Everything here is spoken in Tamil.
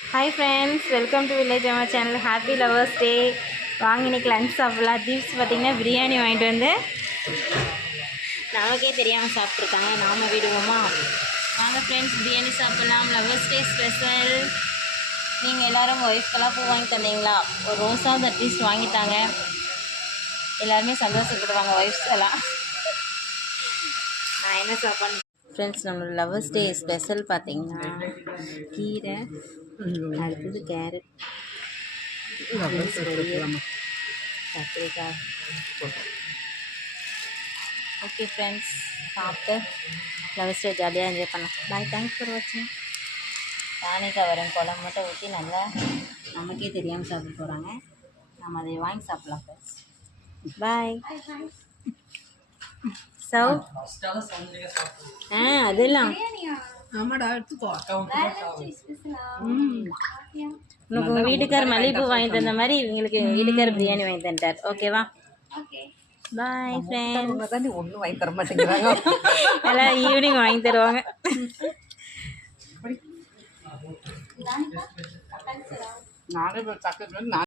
Hi friends, welcome to village அம்மா சேனல். ஹாப்பி லவர்ஸ் டே. வாங்க இன்னைக்கு லன்ச் சாப்பிட்லாம். தீப்ஸ் பார்த்திங்கன்னா பிரியாணி வாங்கிட்டு வந்து நமக்கே தெரியாமல் சாப்பிட்ருக்காங்க. நாம் விடுவோமா? வாங்க ஃப்ரெண்ட்ஸ், பிரியாணி சாப்பிட்லாம். Lovers day special. நீங்கள் எல்லோரும் உங்கள் ஒய்ஃப்கெல்லாம் பூ வாங்கி தந்தீங்களா? ஒரு ரோஸாவது அட்லீஸ்ட் வாங்கித்தாங்க. எல்லாருமே சந்தோஷப்படுவாங்க ஒய்ஃப்ஸ் எல்லாம். நான் என்ன சாப்பாடு ஃப்ரெண்ட்ஸ், நம்மளோட லவர்ஸ் டே ஸ்பெஷல் பார்த்திங்கன்னா கீரை, அடுத்தது கேரட், கத்திரிக்காய். ஓகே ஃப்ரெண்ட்ஸ், சாப்பிட்டு லவர்ஸ் டே ஜாலியாக என்ஜாய் பண்ணலாம். பாய், தேங்க்ஸ் ஃபார் வாட்சிங். தானிக்காய் வரும் குழம்பு மட்டும் ஊற்றி நல்லா நமக்கே தெரியாமல் சாப்பிட போகிறாங்க. நம்ம அதை வாங்கி சாப்பிட்லாம் ஃப்ரெண்ட்ஸ். பாய். சவ் அதெல்லாம் உனக்கு உங்கள் வீட்டுக்கார் மல்லிகைப்பூ வாங்கி தந்த மாதிரி இவங்களுக்கு வீட்டுக்கார் பிரியாணி வாங்கி தந்துட்டார். ஓகேவா? Bye friends. ஒன்றும் வாங்கி தர மாட்டேங்கிறாங்க. எல்லாம் ஈவினிங் வாங்கி தருவாங்க. நானே